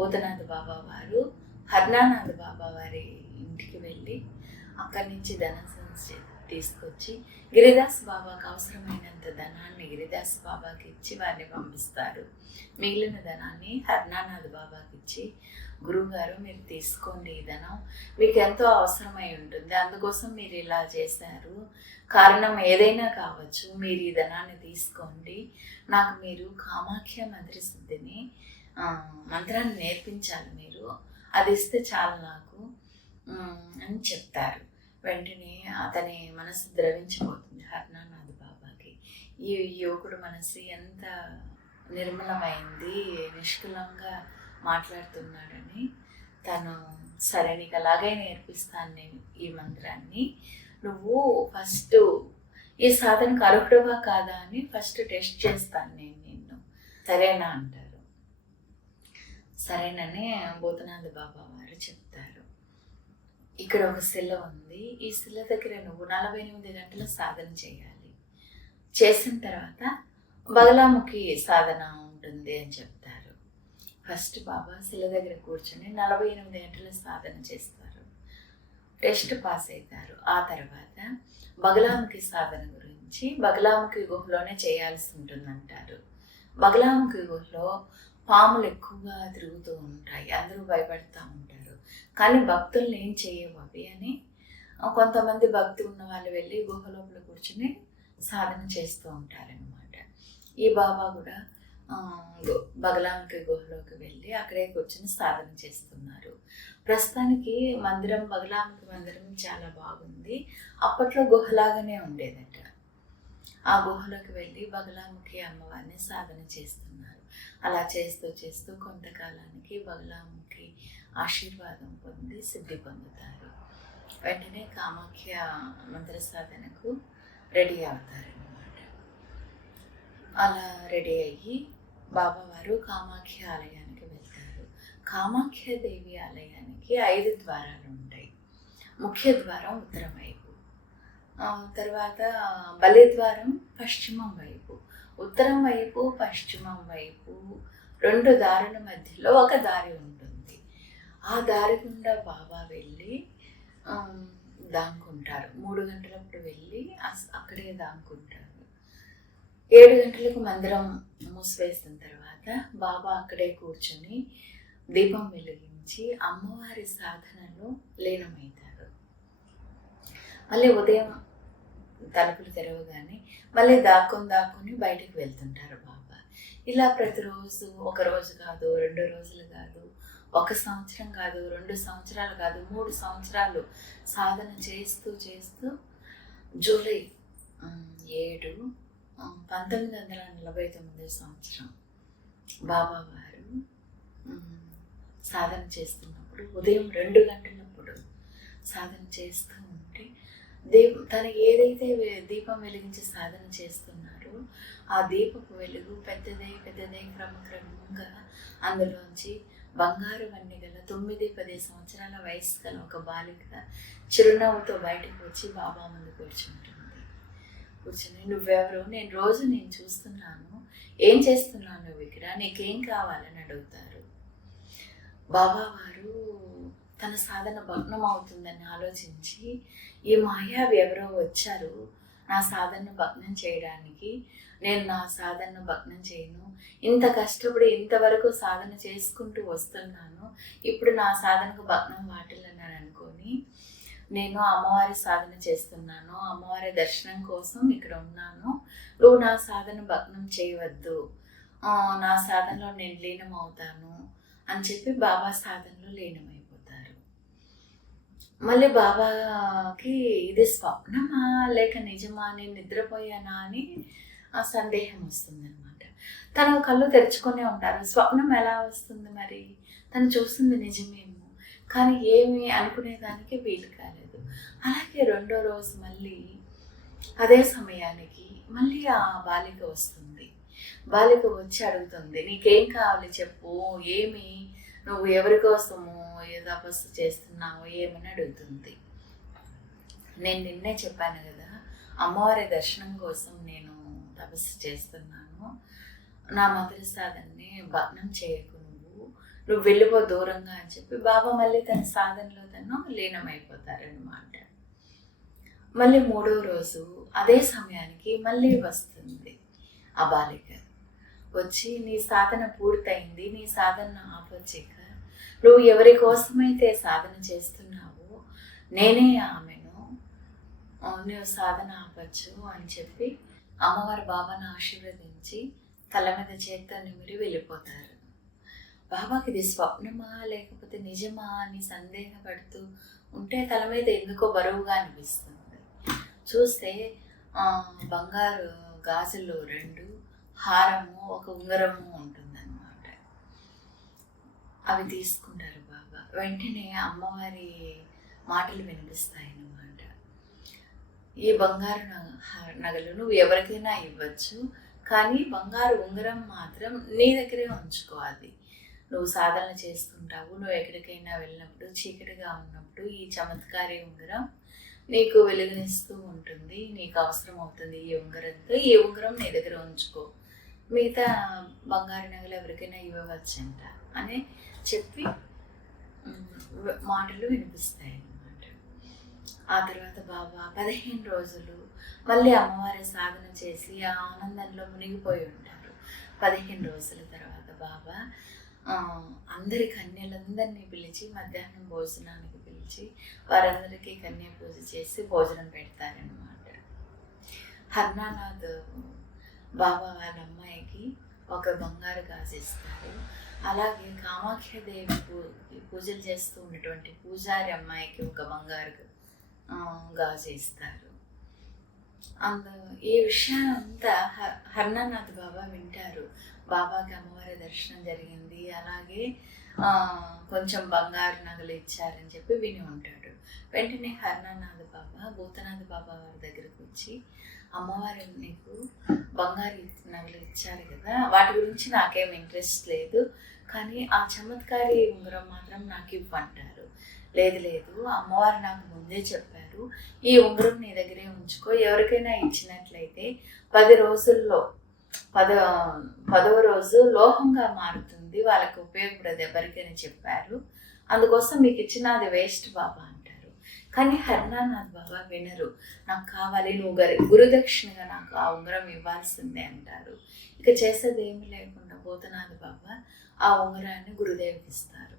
భూతనాథ్ బాబా వారు హర్నానాథ్ బాబా వారి ఇంటికి వెళ్ళి అక్కడి నుంచి ధనం సంచి తీసుకొచ్చి గిరిదాస్ బాబాకు అవసరమైనంత ధనాన్ని గిరిదాస్ బాబాకి ఇచ్చి వారిని పంపిస్తారు. మిగిలిన ధనాన్ని హర్నానాథ్ బాబాకి ఇచ్చి గురువుగారు మీరు తీసుకోండి ఈ ధనం. మీకు ఎంతో అవసరమై ఉంటుంది. అందుకోసం మీరు ఇలా చేశారు. కారణం ఏదైనా కావచ్చు. మీరు ఈ ధనాన్ని తీసుకోండి. నాకు మీరు కామాఖ్య మంత్రి సిద్ధిని మంత్రాన్ని నేర్పించాలి మీరు. అది ఇస్తే చాలు నాకు. అని చెప్తారు. వెంటనే అతని మనసు ద్రవించిపోతుంది హర్నానాథ్ బాబాకి. ఈ యువకుడు మనసు ఎంత నిర్మలమైంది నిష్కులంగా మాట్లాడుతున్నాడని తను సరే నీకు అలాగే నేర్పిస్తాను నేను ఈ మంత్రాన్ని. నువ్వు ఫస్ట్ ఈ సాధనకు అర్హుడవా కాదా అని ఫస్ట్ టెస్ట్ చేస్తాను నేను నిన్ను. సరేనా అంటారు. సరేనని భూతనాథ బాబా వారు చెప్తారు. ఇక్కడ ఒక శిల ఉంది. ఈ శిల దగ్గర నువ్వు నలభై ఎనిమిది గంటల సాధన చేయాలి. చేసిన తర్వాత బగలాముఖి సాధన ఉంటుంది అని చెప్తారు. ఫస్ట్ బాబా శిల దగ్గర కూర్చొని నలభై ఎనిమిది గంటల సాధన చేస్తారు. టెస్ట్ పాస్ అవుతారు. ఆ తర్వాత బగలాముఖి సాధన గురించి బగలాముఖి గుహలోనే చేయాల్సి ఉంటుందంటారు. బగలాముఖి గుహలో పాములు ఎక్కువగా తిరుగుతూ ఉంటాయి. అందరూ భయపడుతూ ఉంటారు. కానీ భక్తుల్ని ఏం చేయవు అవి అని కొంతమంది భక్తి ఉన్న వాళ్ళు వెళ్ళి గుహ లోపల కూర్చుని సాధన చేస్తూ ఉంటారనమాట ఈ బాబా కూడా బగలాంకి బగలాముఖి గుహలోకి వెళ్ళి అక్కడే కూర్చుని సాధన చేస్తున్నారు. ప్రస్తుతానికి మందిరం బగలాముఖి మందిరం చాలా బాగుంది. అప్పట్లో గుహలాగానే ఉండేదట. ఆ గుహలోకి వెళ్ళి బగలాముఖి అమ్మవారిని సాధన చేస్తున్నారు. అలా చేస్తూ చేస్తూ కొంతకాలానికి బలరాముకి ఆశీర్వాదం పొంది సిద్ధి పొందుతారు. వెంటనే కామాఖ్య మంత్ర సాధనకు రెడీ అవుతారనమాట అలా రెడీ అయ్యి బాబావారు కామాఖ్య ఆలయానికి వెళ్తారు. కామాఖ్య దేవి ఆలయానికి ఐదు ద్వారాలు ఉంటాయి ముఖ్య ద్వారం ఉత్తరం వైపు. తర్వాత బలిద్వారం పశ్చిమం వైపు. ఉత్తరం వైపు పశ్చిమం వైపు రెండు దారుల మధ్యలో ఒక దారి ఉంటుంది. ఆ దారి గుండా బాబా వెళ్ళి దాంకుంటారు. మూడు గంటలప్పుడు వెళ్ళి అస్- అక్కడే దాంకుంటారు. ఏడు గంటలకు మందిరం మూసివేసిన తర్వాత బాబా అక్కడే కూర్చొని దీపం వెలిగించి అమ్మవారి సాధనలో లీనమవుతారు మళ్ళీ ఉదయం తలుపులు తెరవగానే మళ్ళీ దాక్కుని దాక్కుని బయటకు వెళ్తుంటారు బాబా. ఇలా ప్రతిరోజు ఒక రోజు కాదు రెండు రోజులు కాదు ఒక సంవత్సరం కాదు రెండు సంవత్సరాలు కాదు మూడు సంవత్సరాలు సాధన చేస్తూ చేస్తూ జూలై ఏడు పంతొమ్మిది వందల నలభై తొమ్మిది సంవత్సరం బాబా వారు సాధన చేస్తున్నప్పుడు ఉదయం రెండు గంటలప్పుడు సాధన చేస్తూ ఉంటే దీప తను ఏదైతే దీపం వెలిగించి సాధన చేస్తున్నారో ఆ దీపపు వెలుగు పెద్దదై పెద్దదై క్రమక్రమంగా అందులోంచి బంగారు వన్ని గల తొమ్మిది పది సంవత్సరాల వయసు గల ఒక బాలిక చిరునవ్వుతో బయటకు వచ్చి బాబా ముందు కూర్చుంటుంది. కూర్చుని నువ్వెవరు? నేను రోజు నేను చూస్తున్నాను. ఏం చేస్తున్నావు నువ్వు ఇక్కడ? నీకేం కావాలని అడుగుతారు? బాబా వారు తన సాధన భగ్నం అవుతుందని ఆలోచించి ఈ మాయావి ఎవరో వచ్చారు నా సాధనను భగ్నం చేయడానికి? నేను నా సాధనను భగ్నం చేయను. ఇంత కష్టపడి ఇంతవరకు సాధన చేసుకుంటూ వస్తున్నాను. ఇప్పుడు నా సాధనకు భగ్నం వాటిల్లన్నాను అనుకొని నేను అమ్మవారి సాధన చేస్తున్నాను. అమ్మవారి దర్శనం కోసం ఇక్కడ ఉన్నాను. నువ్వు నా సాధన భగ్నం చేయవద్దు. నా సాధనలో నేను లీనం అవుతాను అని చెప్పి బాబా సాధనలో లీనమైంది మళ్ళీ బాబాకి ఇది స్వప్నమా? లేక నిజమా? నేను నిద్రపోయానా? అని ఆ సందేహం వస్తుందన్నమాట. తను కళ్ళు తెరుచుకొని ఉంటారు. స్వప్నం ఎలా వస్తుంది మరి? తను చూస్తుంది నిజమేమో. కానీ ఏమి అనుకునేదానికి వీలు కాలేదు. అలాగే రెండో రోజు మళ్ళీ అదే సమయానికి మళ్ళీ ఆ బాలిక వస్తుంది. బాలిక వచ్చి అడుగుతుంది నీకేం కావాలి చెప్పు? ఏమి? నువ్వు ఎవరి కోసము? ఏ తపస్సు చేస్తున్నావు ఏమని అడుగుతుంది. నేను నిన్నే చెప్పాను కదా అమ్మవారి దర్శనం కోసం నేను తపస్సు చేస్తున్నాను. నా మధుర సాధనని భగ్నం చేయకు నువ్వు. నువ్వు వెళ్ళిపో దూరంగా అని చెప్పి బాబా మళ్ళీ తన సాధనలో తను లీనమైపోతారనమాట మళ్ళీ మూడో రోజు అదే సమయానికి మళ్ళీ వస్తుంది ఆ బాలిక. వచ్చి నీ సాధన పూర్తయింది నీ సాధన ఆపొచ్చిక నువ్వు ఎవరి కోసమైతే సాధన చేస్తున్నావో నేనే ఆమెను. నువ్వు సాధన ఆపచ్చు అని చెప్పి అమ్మవారు బాబాను ఆశీర్వదించి తల మీద చేత్తో నిమిరి వెళ్ళిపోతారు. బాబాకి ఇది స్వప్నమా లేకపోతే నిజమా అని సందేహపడుతూ ఉంటే తల మీద ఎందుకో బరువుగా అనిపిస్తుంది. చూస్తే బంగారు గాజులు రెండు హారము ఒక ఉంగరము ఉంటుంది. అవి తీసుకుంటారు బాబా. వెంటనే అమ్మవారి మాటలు వినిపిస్తాయి అన్నమాట. ఈ బంగారు నగలు నువ్వు ఎవరికైనా ఇవ్వచ్చు కానీ బంగారు ఉంగరం మాత్రం నీ దగ్గరే ఉంచుకోవాలి. నువ్వు సాధన చేస్తుంటావు నువ్వు ఎక్కడికైనా వెళ్ళినప్పుడు చీకటిగా ఉన్నప్పుడు ఈ చమత్కారి ఉంగరం నీకు వెలుగునిస్తూ ఉంటుంది నీకు అవసరం అవుతుంది ఈ ఉంగరంతో ఈ ఉంగరం నీ దగ్గర ఉంచుకో. మిగతా బంగారు నగలు ఎవరికైనా ఇవ్వవచ్చంట. అని చెప్పి మాటలు వినిపిస్తాయి అన్నమాట. ఆ తర్వాత బాబా పదిహేను రోజులు మళ్ళీ అమ్మవారి సాధన చేసి ఆ ఆనందంలో మునిగిపోయి ఉంటారు. పదిహేను రోజుల తర్వాత బాబా అందరి కన్యలందరినీ పిలిచి మధ్యాహ్నం భోజనానికి పిలిచి వారందరికీ కన్య పూజ చేసి భోజనం పెడతారనమాట హర్నానాథ్ బాబా వాళ్ళ అమ్మాయికి ఒక బంగారు గాజు ఇస్తారు. అలాగే కామాఖ్యదేవి పూ పూజలు చేస్తూ ఉన్నటువంటి పూజారి అమ్మాయికి ఒక బంగారు గాజు ఇస్తారు అంద ఈ విషయం అంతా హ- హర్నానాథ్ బాబా వింటారు. బాబాకి అమ్మవారి దర్శనం జరిగింది. అలాగే కొంచెం బంగారు నగలు ఇచ్చారని చెప్పి విని ఉంటాడు. వెంటనే హర్నానాథ్ బాబా భూతనాథ్ బాబా వారి దగ్గరకు వచ్చి అమ్మవారు నీకు బంగారు నగలు ఇచ్చారు కదా వాటి గురించి నాకేం ఇంట్రెస్ట్ లేదు కానీ ఆ చమత్కారి ఉంగరం మాత్రం నాకు ఇవ్వంటారు. లేదు లేదు అమ్మవారు నాకు ముందే చెప్పారు ఈ ఉంగరం నీ దగ్గరే ఉంచుకో ఎవరికైనా ఇచ్చినట్లయితే పది రోజుల్లో పద పదవ రోజు లోహంగా మారుతుంది వాళ్ళకి ఉపయోగపడదు ఎవరికైనా చెప్పారు. అందుకోసం మీకు ఇచ్చిన అది వేస్ట్ బాబా అంటారు. కానీ హర్నానాథ్ బాబా వినరు. నాకు కావాలి నువ్వు గరి గురుదక్షిణగా నాకు ఆ ఉంగరం ఇవ్వాల్సిందే అంటారు. ఇక చేసేది ఏమి లేకుండా భూతనాథ్ బాబా ఆ ఉంగరాన్ని గురుదేవికి ఇస్తారు.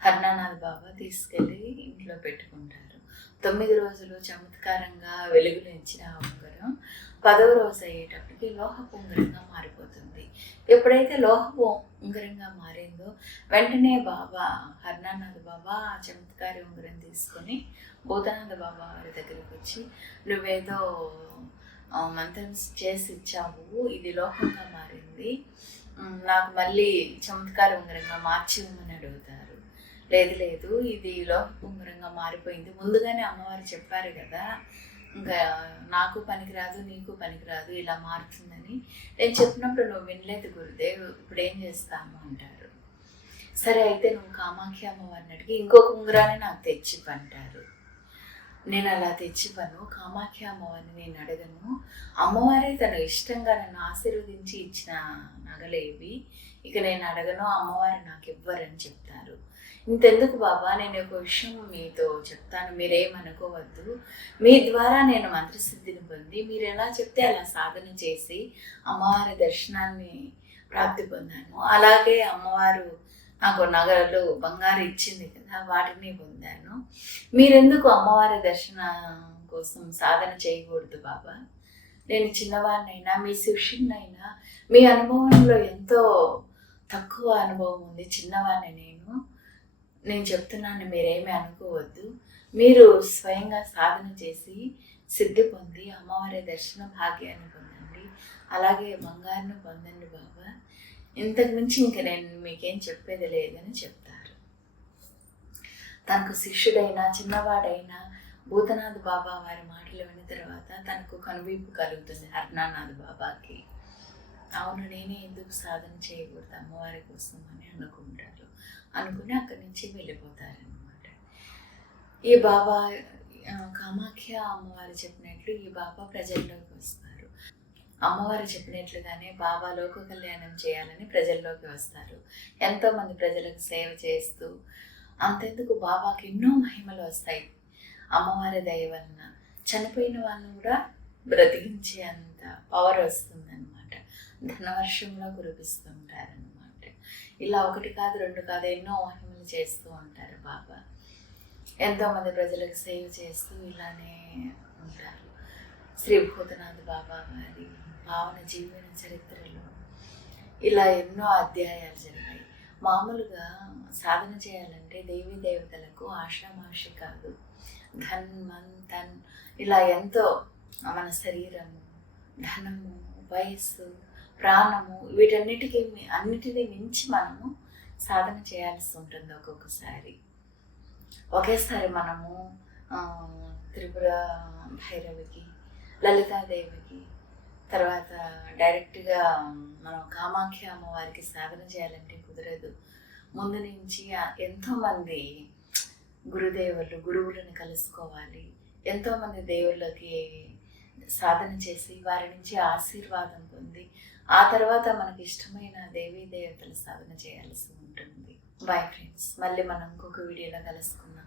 హర్నానాథ్ బాబా తీసుకెళ్ళి ఇంట్లో పెట్టుకుంటారు. తొమ్మిది రోజులు చమత్కారంగా వెలుగులించిన ఉంగరం పదవ రోజు అయ్యేటప్పటికి లోహపు ఉంగరంగా మారిపోతుంది. ఎప్పుడైతే లోహపు ఉంగరంగా మారిందో వెంటనే బాబా హర్నానాథ్ బాబా ఆ చమత్కారి ఉంగరం తీసుకొని భూతనాథ బాబా వారి దగ్గరికి వచ్చి నువ్వేదో మంత్రం చేసి ఇచ్చావు ఇది లోహంగా మారింది. నాకు మళ్ళీ చమత్కార ఉంగరంగా మార్చి ఇవ్వమని అడుగుతారు. లేదు లేదు. ఇది లోహ ఉంగరంగా మారిపోయింది. ముందుగానే అమ్మవారు చెప్పారు కదా ఇంకా నాకు పనికిరాదు నీకు పనికిరాదు ఇలా మారుతుందని. నేను చెప్పినప్పుడు నువ్వు వినలేదు గురుదేవ్ ఇప్పుడు ఏం చేస్తాము అంటారు. సరే అయితే నువ్వు కామాఖ్య అమ్మవారిని అడిగి ఇంకొక ఉంగరాన్ని నాకు తెచ్చిపంటారు నేను అలా తెచ్చిపను కామాఖ్య అమ్మవారిని నేను అడగను. అమ్మవారే తను ఇష్టంగా నన్ను ఆశీర్వదించి ఇచ్చిన నగలేవి. ఇక నేను అడగను అమ్మవారు నాకు ఇవ్వరని చెప్తారు. ఇంతెందుకు బాబా? నేను ఒక విషయం మీతో చెప్తాను. మీరేమనుకోవద్దు. మీ ద్వారా నేను మంత్రసిద్ధిని పొంది మీరు ఎలా చెప్తే అలా సాధన చేసి అమ్మవారి దర్శనాన్ని ప్రాప్తి పొందాను. అలాగే అమ్మవారు నాకు నగలు బంగారు ఇచ్చింది కదా వాటిని పొందాను. మీరెందుకు అమ్మవారి దర్శనం కోసం సాధన చేయకూడదు బాబా? నేను చిన్నవాడినైనా మీ శిష్యునైనా మీ అనుభవంలో ఎంతో తక్కువ అనుభవం ఉంది. చిన్నవాడిని నేను. నేను చెప్తున్నాను మీరేమీ అనుకోవద్దు. మీరు స్వయంగా సాధన చేసి సిద్ధి పొంది అమ్మవారి దర్శన భాగ్యాన్ని పొందండి. అలాగే బంగారును పొందండి బాబా. ఇంతకు మించి ఇంక నేను మీకేం చెప్పేది లేదని చెప్తారు. తనకు శిష్యుడైనా చిన్నవాడైనా భూతనాథ్ బాబా వారి మాటలు విన్న తర్వాత తనకు కనువీపు కలుగుతుంది హర్నానాథ్ బాబాకి. అవును నేనే ఎందుకు సాధన చేయకూడదు అమ్మవారి కోసం అని అనుకుంటారు. అనుకుని అక్కడి నుంచి వెళ్ళిపోతారనమాట ఈ బాబా కామాఖ్య అమ్మవారు చెప్పినట్లు ఈ బాబా ప్రజల్లోకి వస్తారు. అమ్మవారు చెప్పినట్లుగానే బాబా లోక కళ్యాణం చేయాలని ప్రజల్లోకి వస్తారు. ఎంతోమంది ప్రజలకు సేవ చేస్తూ అంతెందుకు బాబాకి ఎన్నో మహిమలు వస్తాయి. అమ్మవారి దయ వలన చనిపోయిన వాళ్ళని కూడా బ్రతికించే అంత పవర్ వస్తుందన్నమాట. ధనవర్షంలో కురిపిస్తుంటారనమాట ఇలా ఒకటి కాదు రెండు కాదు ఎన్నో మహిమలు చేస్తూ ఉంటారు బాబా. ఎంతోమంది ప్రజలకు సేవ చేస్తూ ఇలానే ఉంటారు. శ్రీ భూతనాథ్ బాబా వారి భావన జీవన చరిత్రలో ఇలా ఎన్నో అధ్యాయాలు జరిగాయి. మామూలుగా సాధన చేయాలంటే దేవీ దేవతలకు ఆషామాషి కాదు. ధన్ మన్ తన్ ఇలా ఎంతో మన శరీరము ధనము వయస్సు ప్రాణము వీటన్నిటికీ మి- అన్నిటినీ మించి మనము సాధన చేయాల్సి ఉంటుంది ఒక్కొక్కసారి. ఒకేసారి మనము త్రిపుర భైరవికి లలితాదేవికి తర్వాత డైరెక్ట్గా మనం కామాఖ్య అమ్మవారికి సాధన చేయాలంటే కుదరదు. ముందు నుంచి ఎంతోమంది గురుదేవులు గురువులను కలుసుకోవాలి. ఎంతోమంది దేవుళ్ళకి సాధన చేసి వారి నుంచి ఆశీర్వాదం పొంది ఆ తర్వాత మనకి ఇష్టమైన దేవీ దేవతల సాధన చేయాల్సి ఉంటుంది. బాయ్ ఫ్రెండ్స్ మళ్ళీ మనం ఇంకొక వీడియోలో కలుసుకుందాం.